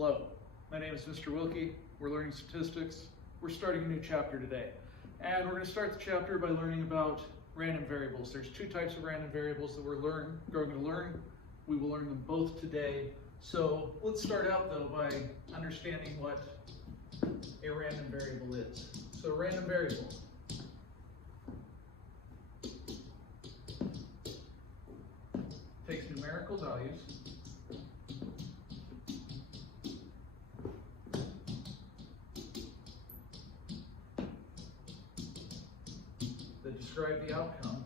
Hello, my name is Mr. Wilke. We're learning statistics. We're starting a new chapter today. And we're going to start the chapter by learning about random variables. There's two types of random variables that we're going to learn. We will learn them both today. So let's start out though by understanding what a random variable is. So a random variable takes numerical values that describe the outcome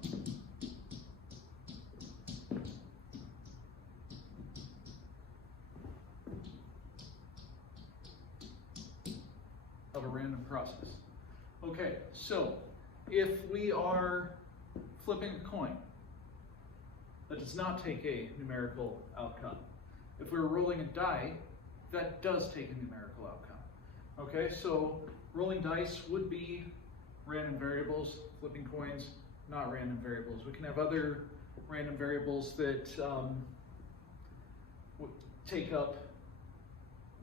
of a random process. Okay, so if we are flipping a coin, that does not take a numerical outcome. If we're rolling a die, that does take a numerical outcome. Okay, so rolling dice would be random variables, flipping coins, not random variables. We can have other random variables that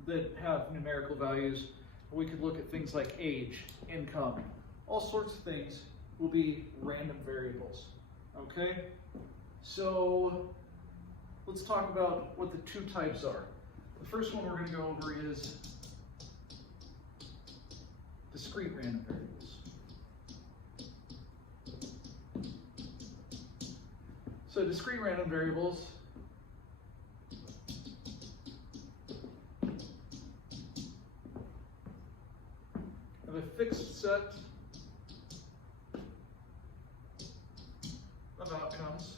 that have numerical values. We could look at things like age, income, all sorts of things will be random variables. Okay? So let's talk about what the two types are. The first one we're going to go over is discrete random variables. So discrete random variables have a fixed set of outcomes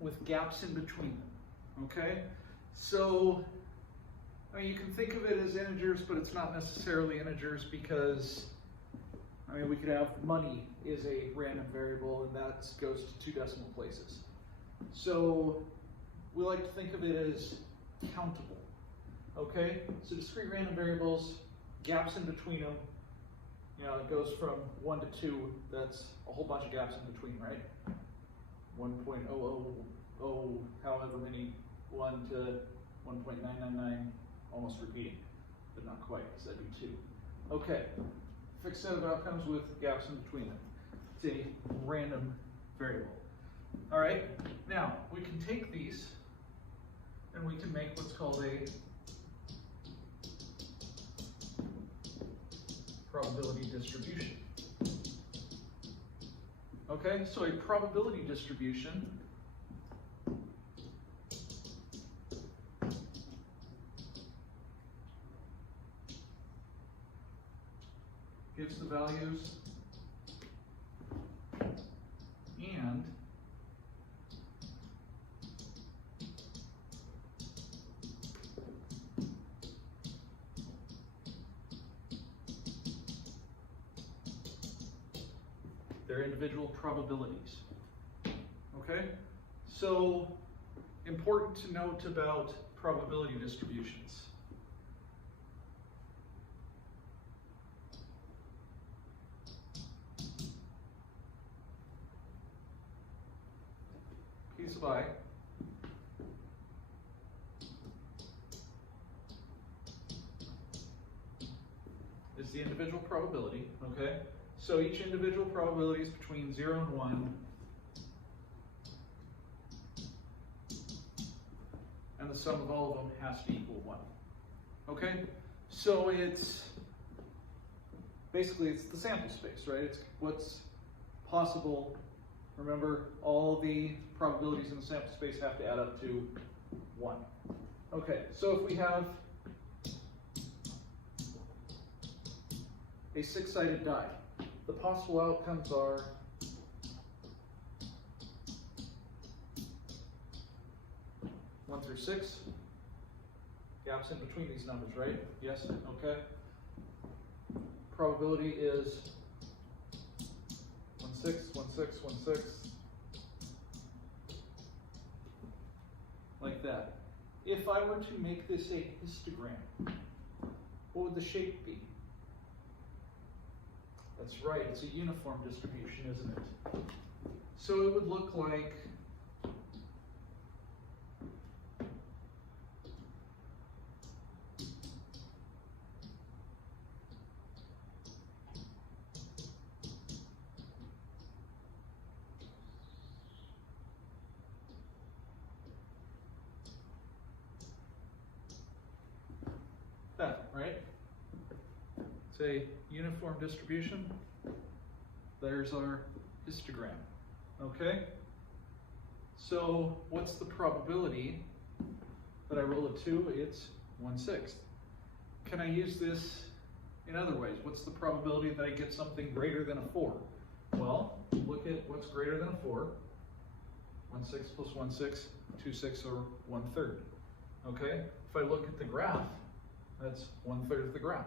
with gaps in between them. Okay? So I mean, you can think of it as integers, but it's not necessarily integers because, I mean, we could have money is a random variable and that goes to 2 decimal places. So we like to think of it as countable. Okay? So discrete random variables, gaps in between them, you know, it goes from 1 to 2, that's a whole bunch of gaps in between, right? 1.000, however many, 1 to 1.999, almost repeating, but not quite, because that'd be 2. Okay, fixed set of outcomes with gaps in between them. It's a random variable. All right, now we can take these and we can make what's called a probability distribution. Okay, so a probability distribution gives the values and their individual probabilities. Okay? So, important to note about probability distributions. Piece of I is the individual probability, okay? So each individual probability is between 0 and 1, and the sum of all of them has to equal 1. Okay? So it's basically it's the sample space, right? It's what's possible. Remember, all the probabilities in the sample space have to add up to 1. Okay, so if we have a 6-sided die, the possible outcomes are one through 6. Gaps in between these numbers, right? Yes? Okay. Probability is 1, 6, 1, 6, 1, 6. Like that. If I were to make this a histogram, what would the shape be? That's That's right, it's a uniform distribution, isn't it? So it would look like that, right? It's a uniform distribution. There's our histogram, okay? So what's the probability that I roll a 2? It's 1/6. Can I use this in other ways? What's the probability that I get something greater than a 4? Well, look at what's greater than a 4. 1/6 plus 1/6, 2/6, or 1/3. Okay? If I look at the graph, that's 1/3 of the graph.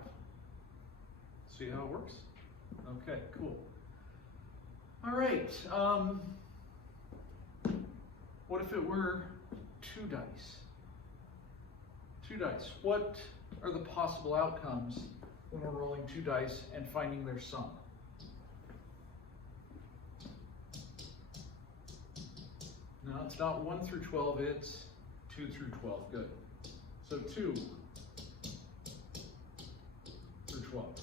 See how it works? Okay, cool. All right. What if it were 2 dice? 2 dice. What are the possible outcomes when we're rolling 2 dice and finding their sum? No, it's not 1 through 12, it's 2 through 12. Good. So 2 through 12.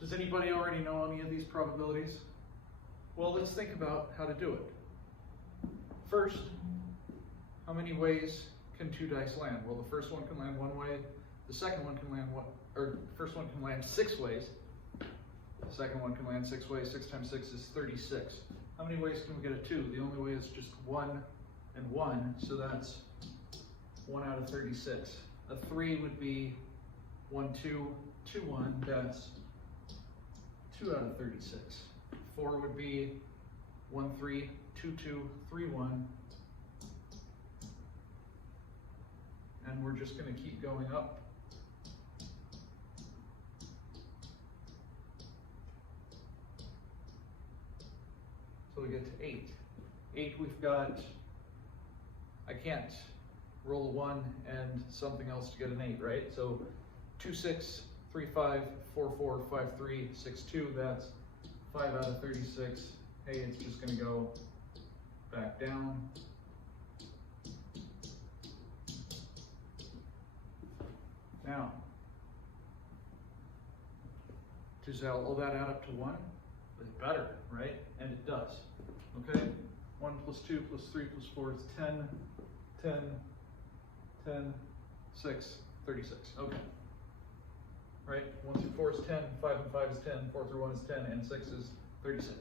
Does anybody already know any of these probabilities? Well, let's think about how to do it. First, how many ways can 2 dice land? Well, the first one can land 1 way, the second one can land the first one can land 6 ways, the second one can land 6 ways. 6 times 6 is 36. How many ways can we get a 2? The only way is just 1 and 1, so that's 1 out of 36. A 3 would be 1, 2, 2, 1, that's 2 out of 36. 4 would be 1, 3, 2, 2, 3, 1. And we're just going to keep going up. So we get to 8. 8 we've got, I can't roll a 1 and something else to get an 8, right? So 2, 6, 3, 5, 4, 4, 5, 3, 6, 2, that's 5 out of 36. Hey, it's just going to go back down. Now, does all that add up to 1? It's better, right? And it does. Okay? 1 plus 2 plus 3 plus 4 is 10, 10, 10, 6, 36. Okay. Right? 1 through 4 is 10, 5 and 5 is 10, 4 through 1 is 10, and 6 is 36.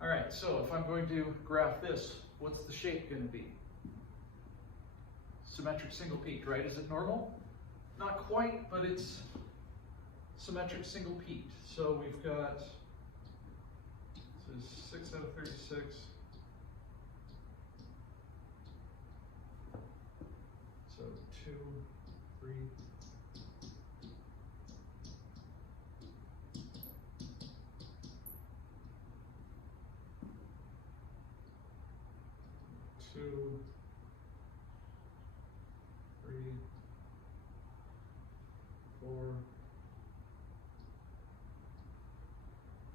All right, so if I'm going to graph this, what's the shape going to be? Symmetric single peaked, right? Is it normal? Not quite, but it's symmetric single peaked. So we've got, this is 6 out of 36. So 2, 3, 2, 3, 4,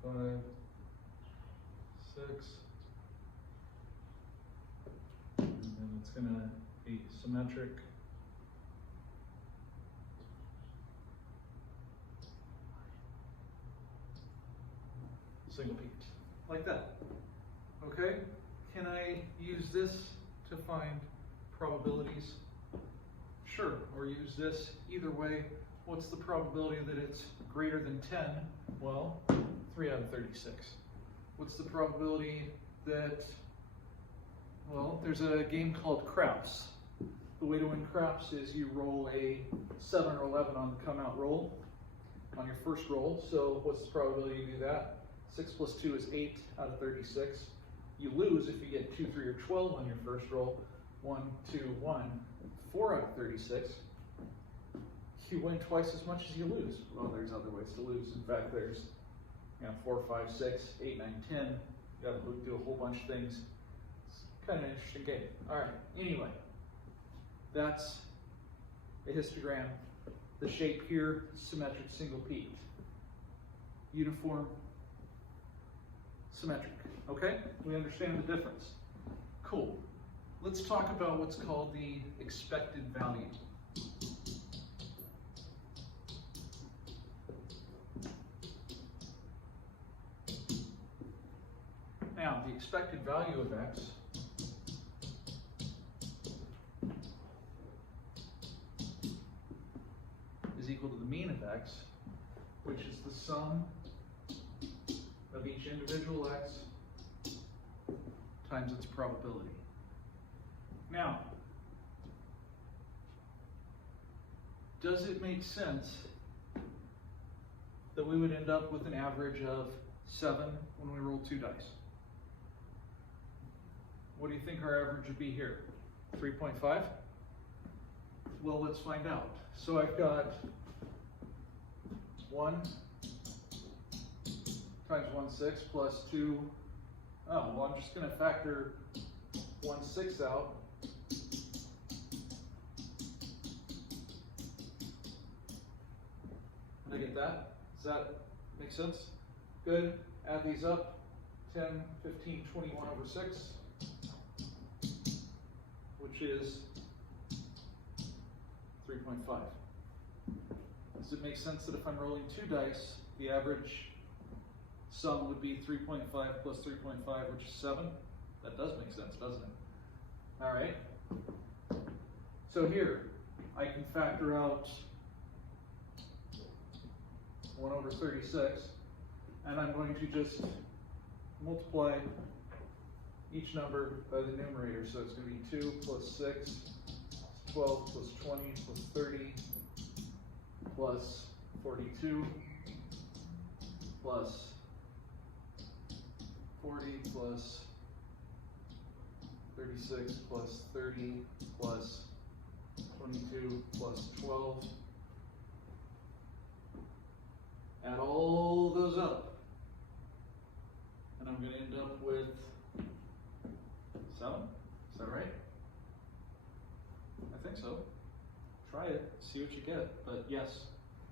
5, 6, and then it's going to be symmetric. Single peaked, like that. Okay? Can I use this to find probabilities? Sure, or use this either way. What's the probability that it's greater than 10? Well, 3 out of 36. What's the probability that, well, there's a game called craps. The way to win craps is you roll a 7 or 11 on the come out roll, on your first roll. So what's the probability you do that? 6 plus 2 is 8 out of 36. You lose if you get 2, 3, or 12 on your first roll. 1, 2, 1, 4 out of 36. You win twice as much as you lose. Well, there's other ways to lose. In fact, there's 4, 5, 6, 8, 9, 10. You got to do a whole bunch of things. It's kind of an interesting game. All right. Anyway, that's a histogram, the shape here, symmetric single peaked. Uniform, symmetric. Okay? We understand the difference. Cool. Let's talk about what's called the expected value. Now, the expected value of x is equal to the mean of x, which is the sum of each individual x times its probability. Now, does it make sense that we would end up with an average of 7 when we roll 2 dice? What do you think our average would be here? 3.5? Well, let's find out. So I've got 1 times 1/6 plus 2. Oh, well, I'm just going to factor 1/6 out. Did I get that? Does that make sense? Good. Add these up. 10, 15, 21 over 6, which is 3.5. Does it make sense that if I'm rolling 2 dice, the average sum would be 3.5 plus 3.5, which is 7? That does make sense, doesn't it? All right. So here, I can factor out 1 over 36, and I'm going to just multiply each number by the numerator. So it's going to be 2 plus 6, 12 plus 20 plus 30 plus 42 plus 40 plus 36 plus 30 plus 22 plus 12. Add all those up, and I'm going to end up with 7. Is that right? I think so. Try it, see what you get. But yes,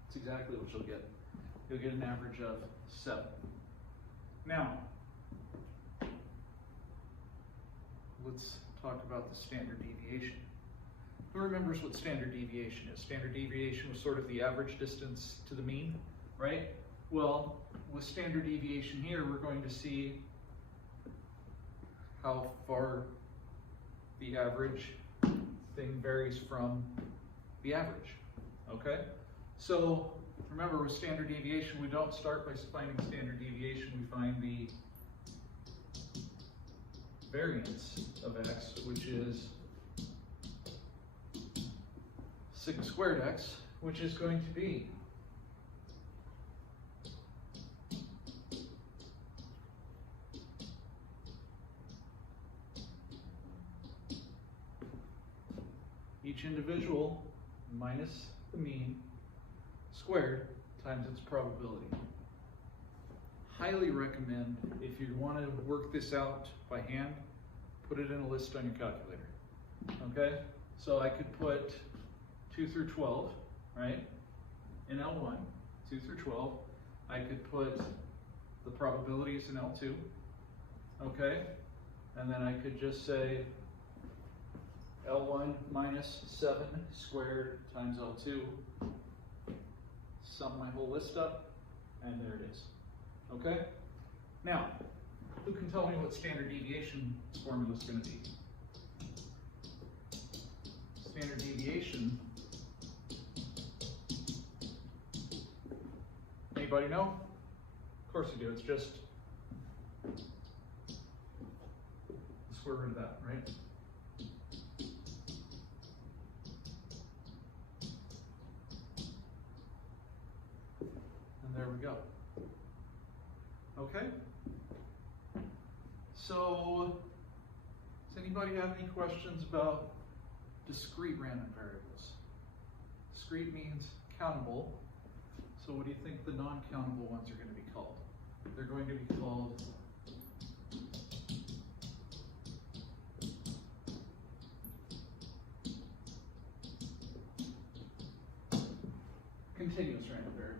it's exactly what you'll get. You'll get an average of 7. Now, let's talk about the standard deviation. Who remembers what standard deviation is? Standard deviation was sort of the average distance to the mean, right? Well, with standard deviation here, we're going to see how far the average thing varies from the average, okay? So remember, with standard deviation, we don't start by finding standard deviation, we find the variance of x, which is sigma squared x, which is going to be each individual minus the mean squared times its probability. Highly recommend, if you want to work this out by hand, put it in a list on your calculator. Okay? So I could put 2 through 12, right? In L1, 2 through 12. I could put the probabilities in L2. Okay? And then I could just say L1 minus 7 squared times L2. Sum my whole list up, and there it is. Okay? Now, who can tell me what standard deviation formula is going to be? Standard deviation. Anybody know? Of course you do. It's just the square root of that, right? And there we go. Okay? So, does anybody have any questions about discrete random variables? Discrete means countable. So what do you think the non-countable ones are going to be called? They're going to be called continuous random variables.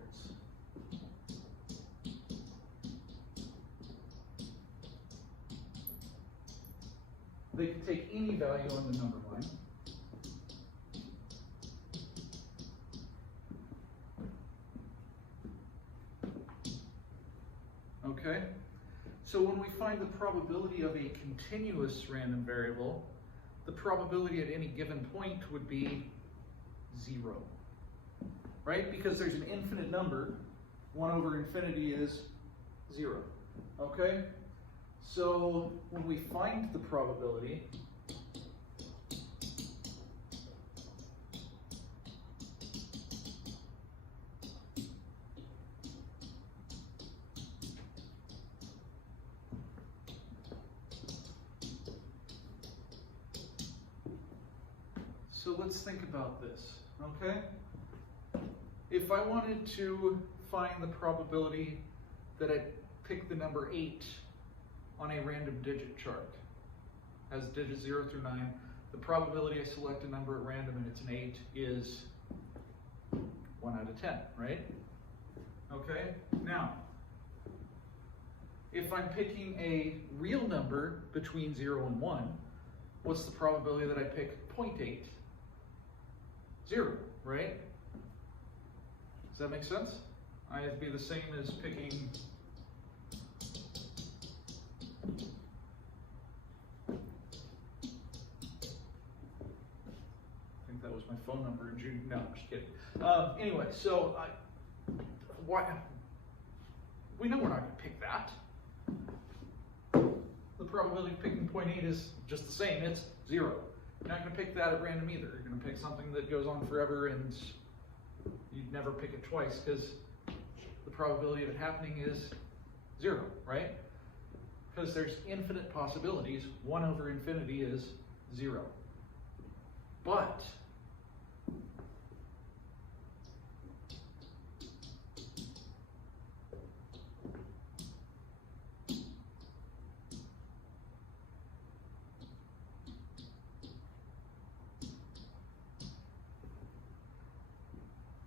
They can take any value on the number line. Okay? So when we find the probability of a continuous random variable, the probability at any given point would be 0. Right? Because there's an infinite number. 1 over infinity is 0. Okay? So when we find the probability, so let's think about this, okay? If I wanted to find the probability that I pick the number 8 on a random digit chart, has digits 0 through 9, the probability I select a number at random and it's an 8 is 1 out of 10, right? Okay, now, if I'm picking a real number between 0 and 1, what's the probability that I pick 0.8? 0, right? Does that make sense? It'd be the same as picking that was my phone number in June. No, I'm just kidding. Anyway, so why? We know we're not going to pick that. The probability of picking 0.8 is just the same. It's 0. You're not going to pick that at random either. You're going to pick something that goes on forever, and you'd never pick it twice because the probability of it happening is 0, right? Because there's infinite possibilities. 1 over infinity is 0. But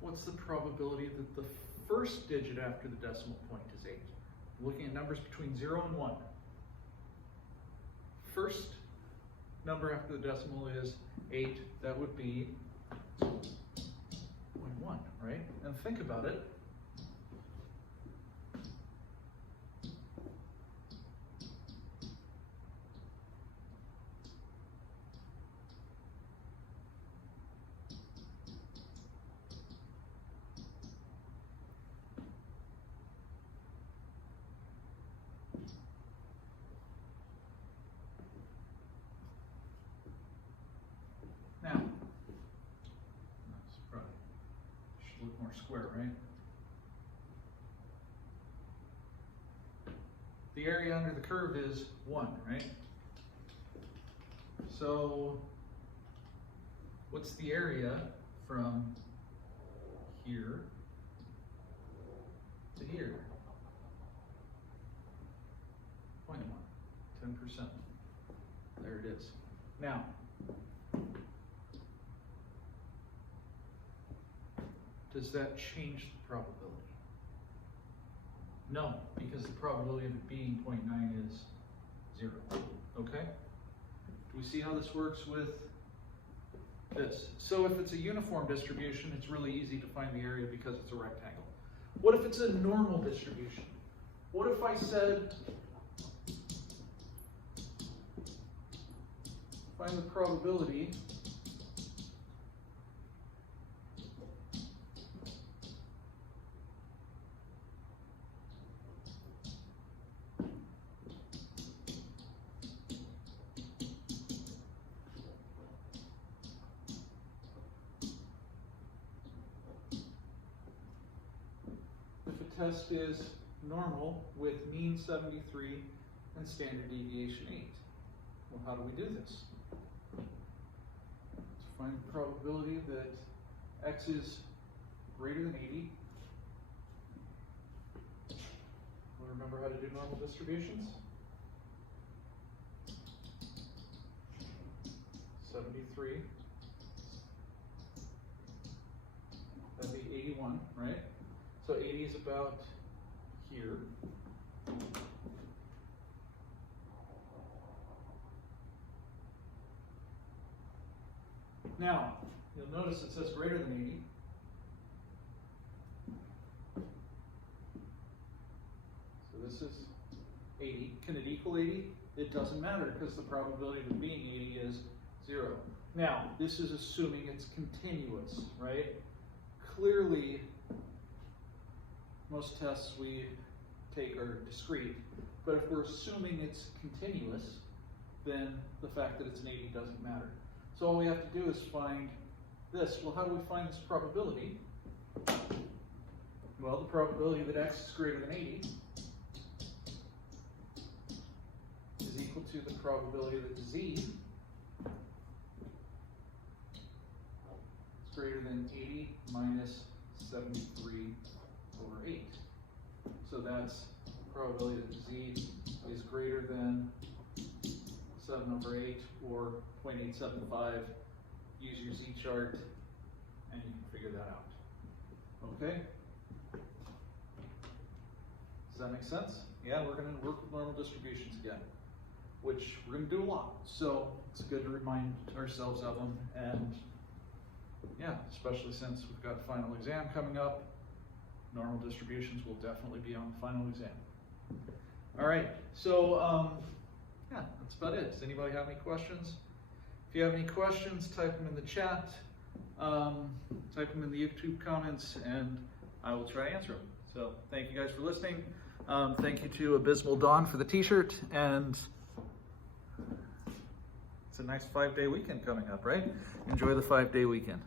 what's the probability that the first digit after the decimal point is 8? Looking at numbers between 0 and 1. First number after the decimal is 8. That would be 0.1, right? And think about it. Now, that's probably should look more square, right? The area under the curve is 1, right? So, what's the area from here to here? 0.1, 10%. There it is. Now, does that change the probability? No, because the probability of it being 0.9 is 0. Okay? Do we see how this works with this? So if it's a uniform distribution, it's really easy to find the area because it's a rectangle. What if it's a normal distribution? What if I said, find the probability test is normal with mean 73 and standard deviation 8. Well, how do we do this? Let's find the probability that x is greater than 80. We'll remember how to do normal distributions. 73. That'd be 81. 1, right? So 80 is about here. Now, you'll notice it says greater than 80. So this is 80. Can it equal 80? It doesn't matter because the probability of it being 80 is 0. Now, this is assuming it's continuous, right? Clearly, most tests we take are discrete, but if we're assuming it's continuous, then the fact that it's an 80 doesn't matter. So all we have to do is find this. Well, how do we find this probability? Well, the probability that x is greater than 80 is equal to the probability that z is greater than 80 minus 73 over 8. So that's the probability that z is greater than 7 over 8 or 0.875. Use your z-chart and you can figure that out. Okay? Does that make sense? Yeah, we're going to work with normal distributions again, which we're going to do a lot. So it's good to remind ourselves of them. And yeah, especially since we've got a final exam coming up, normal distributions will definitely be on the final exam. All right, so yeah, that's about it. Does anybody have any questions? If you have any questions, type them in the chat, type them in the YouTube comments, and I will try to answer them. So thank you guys for listening. Thank you to Abysmal Dawn for the t-shirt, and it's a nice 5-day weekend coming up, right? Enjoy the 5-day weekend.